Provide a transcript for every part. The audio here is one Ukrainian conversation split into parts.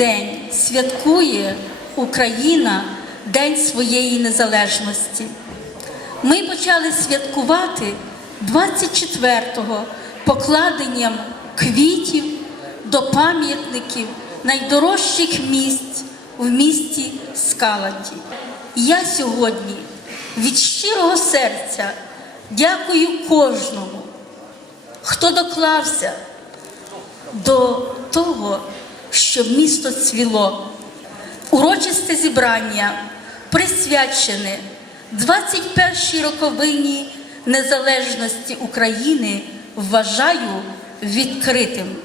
день святкує Україна День своєї незалежності. Ми почали святкувати 24-го покладенням квітів до пам'ятників найдорожчих місць в місті Скалаті. Я сьогодні від щирого серця дякую кожному, хто доклався до того, щоб місто цвіло. Урочисте зібрання присвячене 21-й роковині незалежності України вважаю відкритим.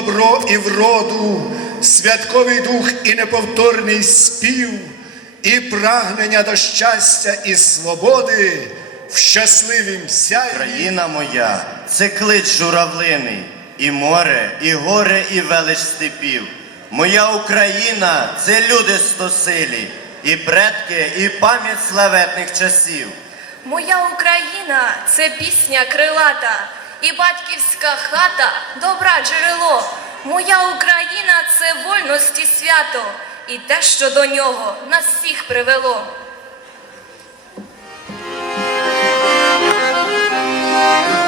Добро і вроду, святковий дух і неповторний спів, і прагнення до щастя і свободи в щасливім сяйві. Країна моя, це клич журавлиний, і море, і горе, і велич степів. Моя Україна це люди стосилі, і предки, і пам'ять славетних часів. Моя Україна це пісня крилата, і батьківська хата добра джерело. Моя Україна це вольності свято, і те, що до нього нас всіх привело. Стала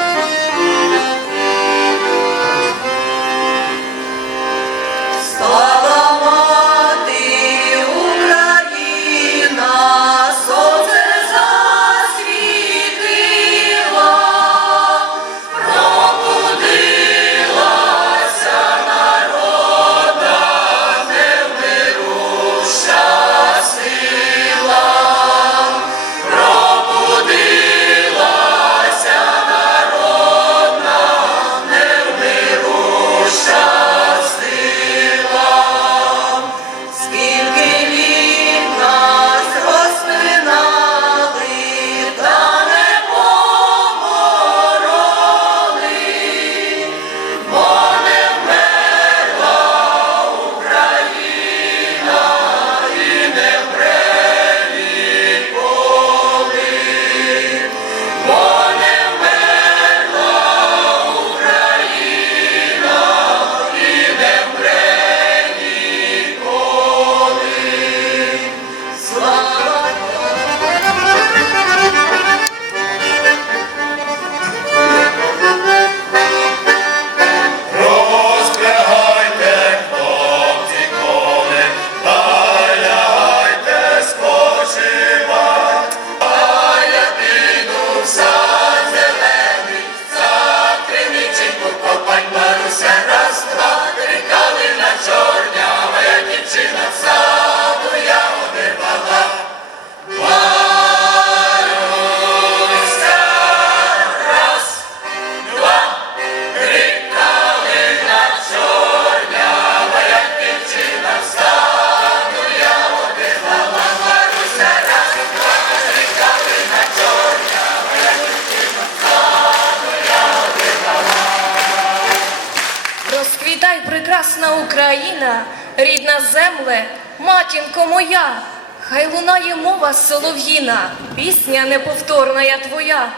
рідна земле, матінко моя, хай лунає мова солов'їна, пісня неповторна я твоя.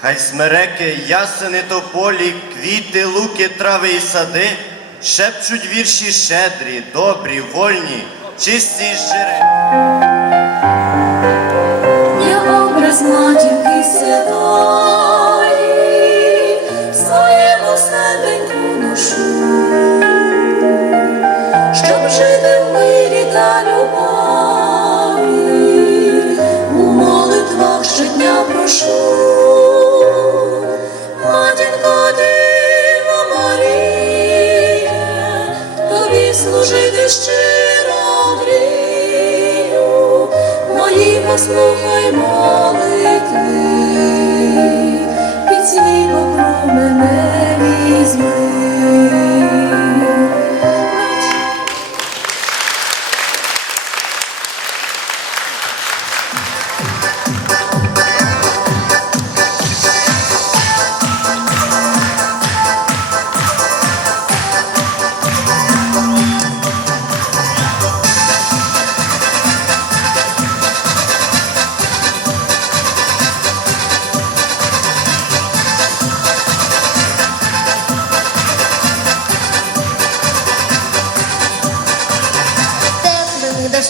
Хай смереки, ясени тополі, квіти, луки, трави і сади, шепчуть вірші щедрі, добрі, вольні, чисті й щирі. Є образ матінки святої,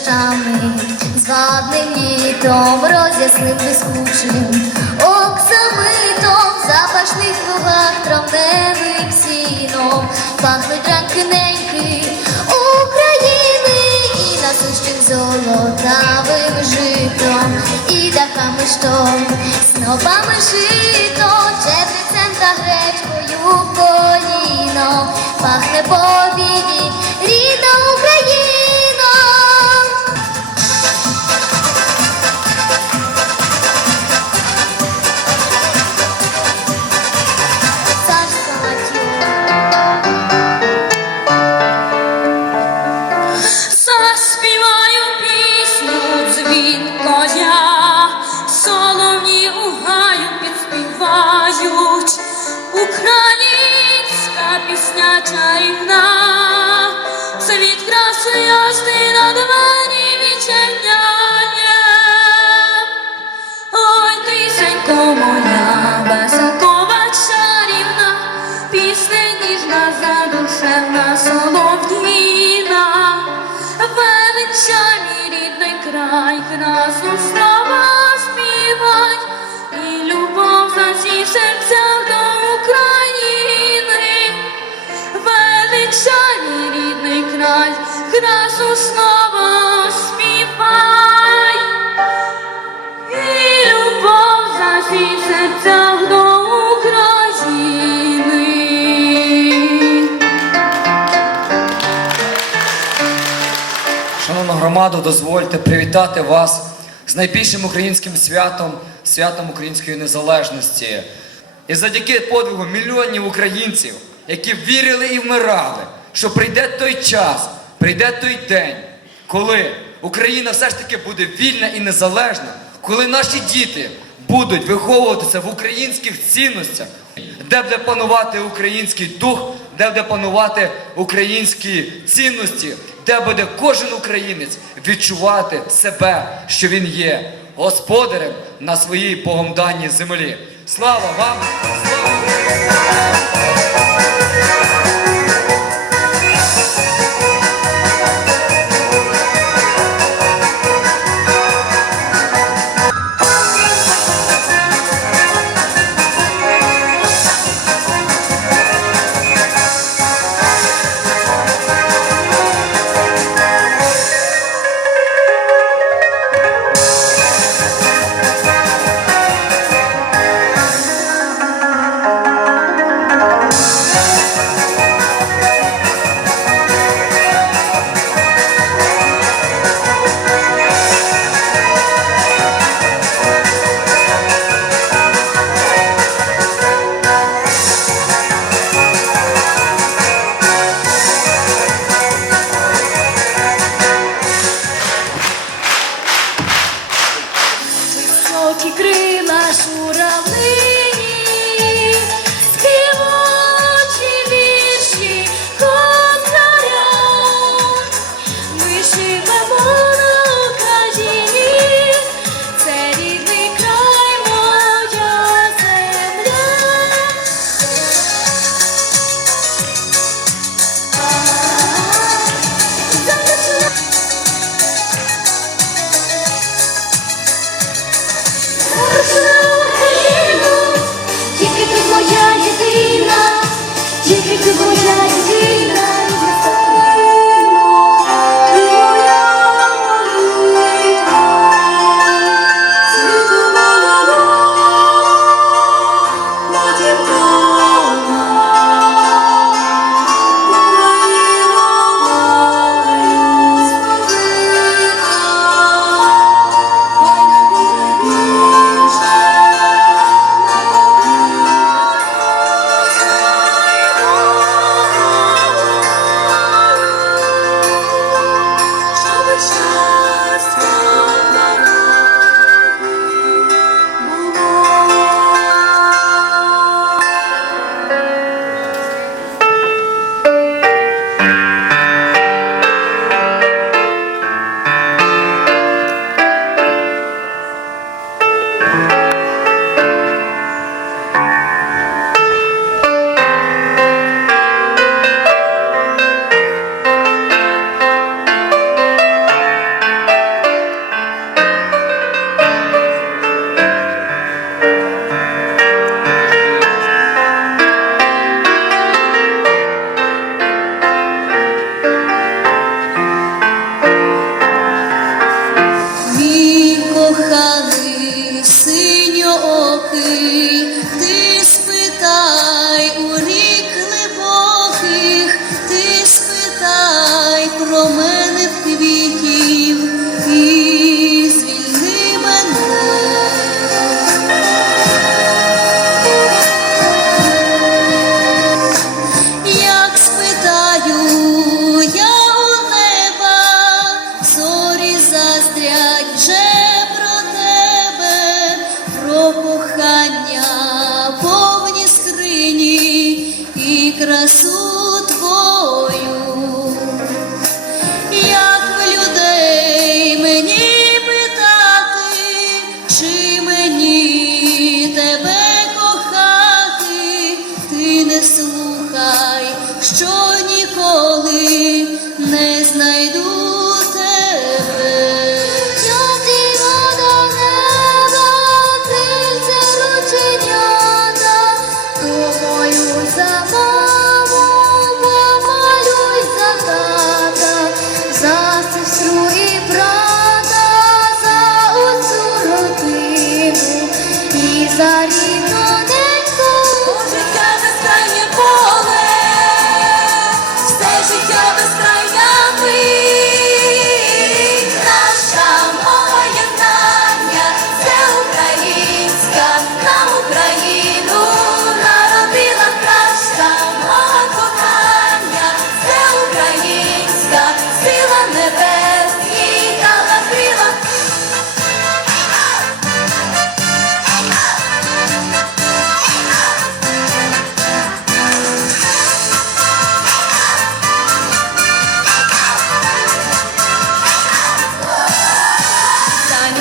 дощами, звабним літом, роз'ясним блискучим, оксамитом, запашних лугах, травневим сіном, пахнуть ранки неньки України і насущим золотавим житом, і дахами штом, снопами житом, чебрецем та гречкою коліном, пахне повіді, рідна Україна. Красу слова співай. І любов за всі України. Шановна громада, дозвольте привітати вас з найбільшим українським святом, святом української незалежності. І завдяки подвигу мільйонів українців, які вірили і вмирали, що прийде той час, прийде той день, коли Україна все ж таки буде вільна і незалежна, коли наші діти будуть виховуватися в українських цінностях, де буде панувати український дух, де буде панувати українські цінності, де буде кожен українець відчувати себе, що він є господарем на своїй богомданій землі. Слава вам!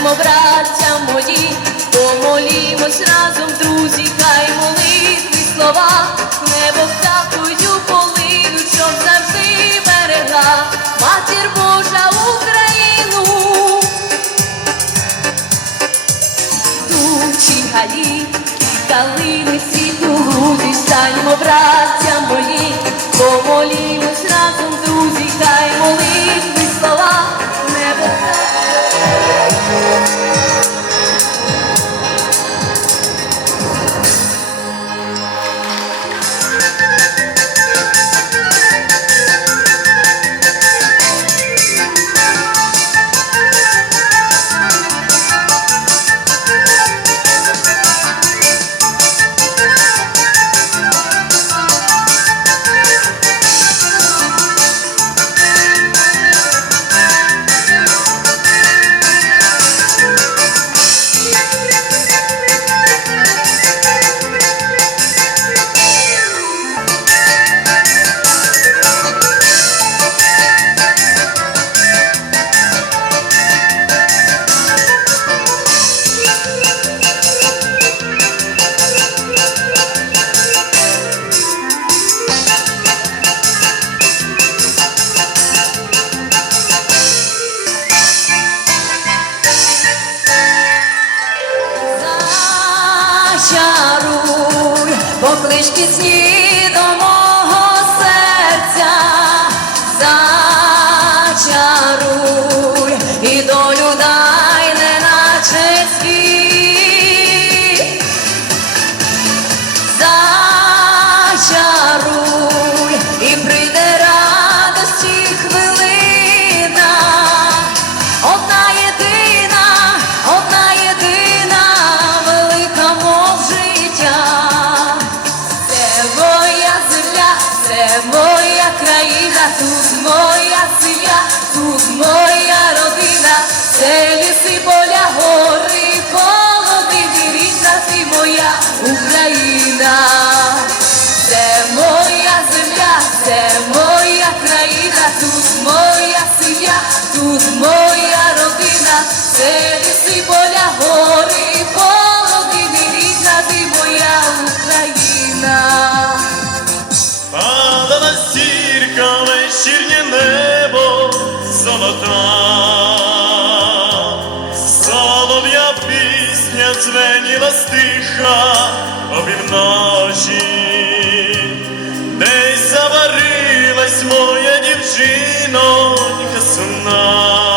Станемо, браття мої, помолімось разом, друзі, хай молитві слова, небо птахою полину, щоб завжди берега, матір Божа Україну, тучі галі, калини, світу груди, станьмо, братця мої, помолі. Невеличкі сніг. Це ліси, поля, гори, половини рідна ти моя Україна. Падала зірка, вечірнє небо, золота, солов'я пісня дзвеніла стиха обів ночі. Десь заварилась моя дівчинонька сумна.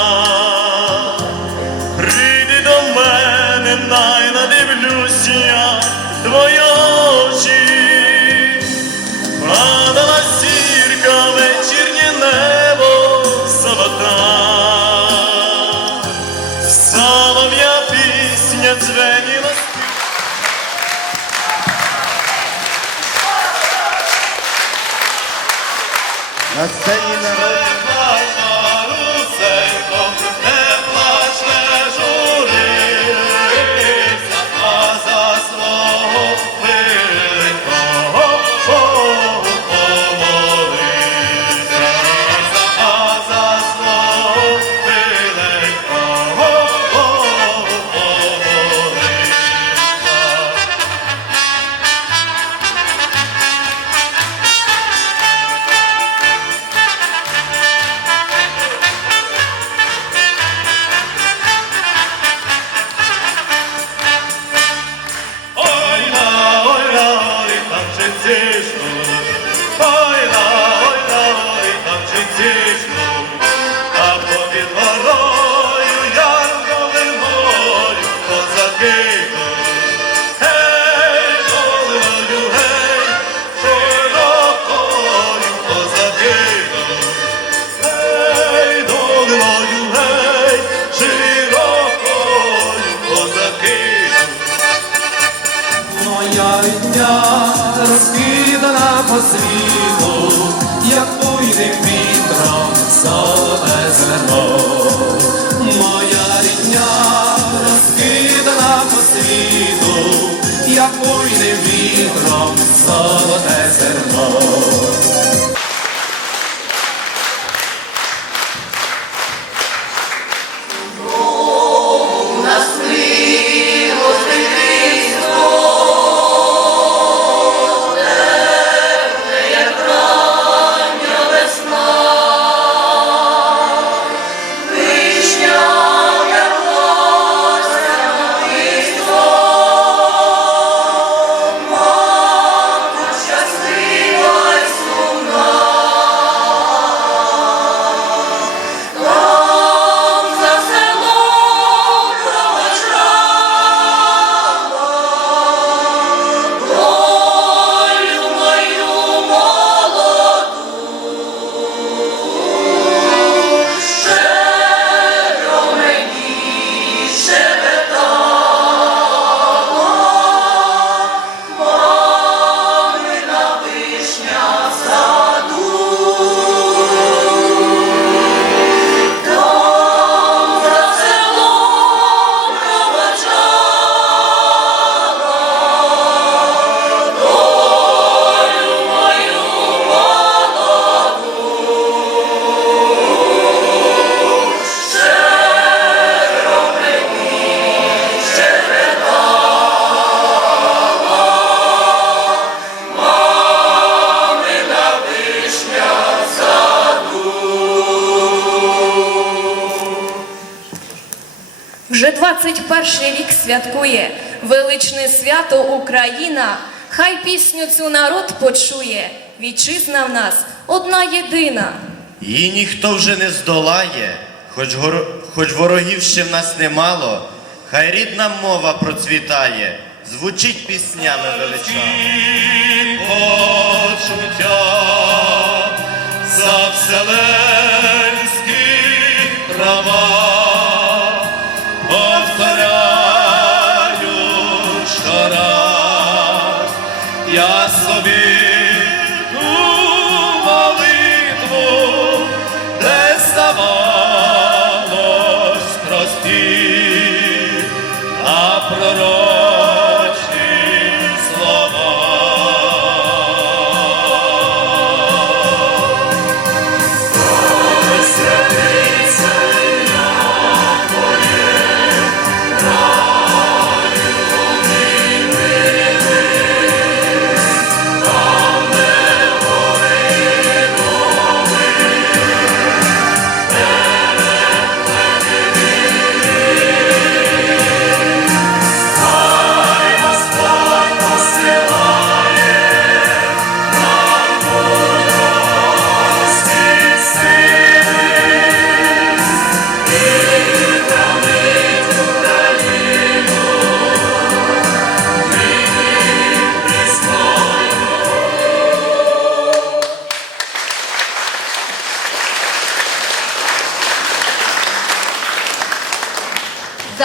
По світу, як буйним вітром золоте зерно. 21 рік святкує величне свято Україна. Хай пісню цю народ почує. Вітчизна в нас одна єдина. Її ніхто вже не здолає, хоч, гор... хоч ворогів ще в нас немало, хай рідна мова процвітає, звучить піснями величаво. почуття за вселенські права.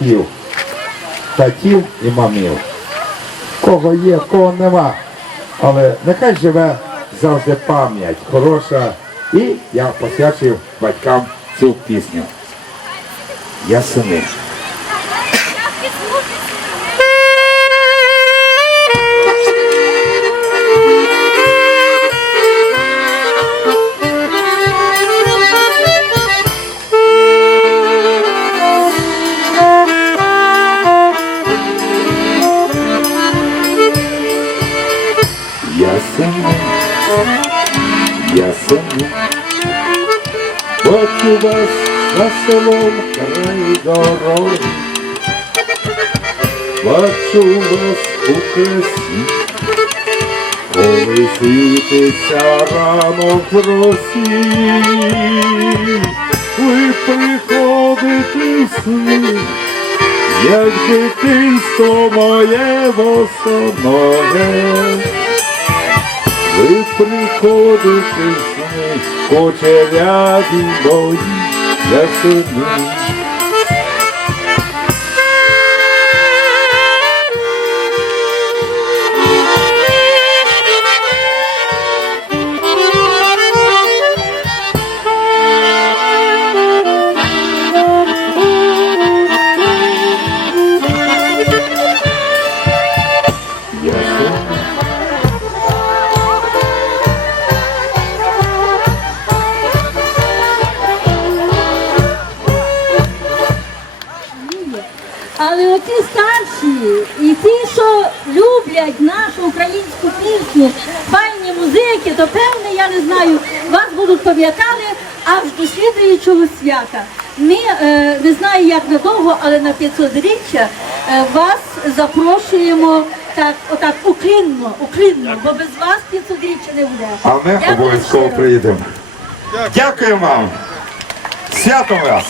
батьків, татів і мамів. Кого є, кого нема. Але нехай живе завжди пам'ять хороша. І я посвячую батькам цю пісню. Я сини. Я сини, Бачу вас за селом край дороги, Бачу вас у красі, коли світиться ранок в росі, ви приходите в сни, як дитинство моє босоноге. Ви приходите в хоче рядом мої, я сини. Люблять нашу українську пісню, файні музики, то певне, я не знаю, вас будуть пам'ятали аж до слідуючого свята. Ми е, не знаю, як надовго, але на 500-річчя е, вас запрошуємо так, отак уклінно, уклінно, бо без вас 500-річчя не буде. А ми обов'язково приїдемо. Дякую вам. Свято вас!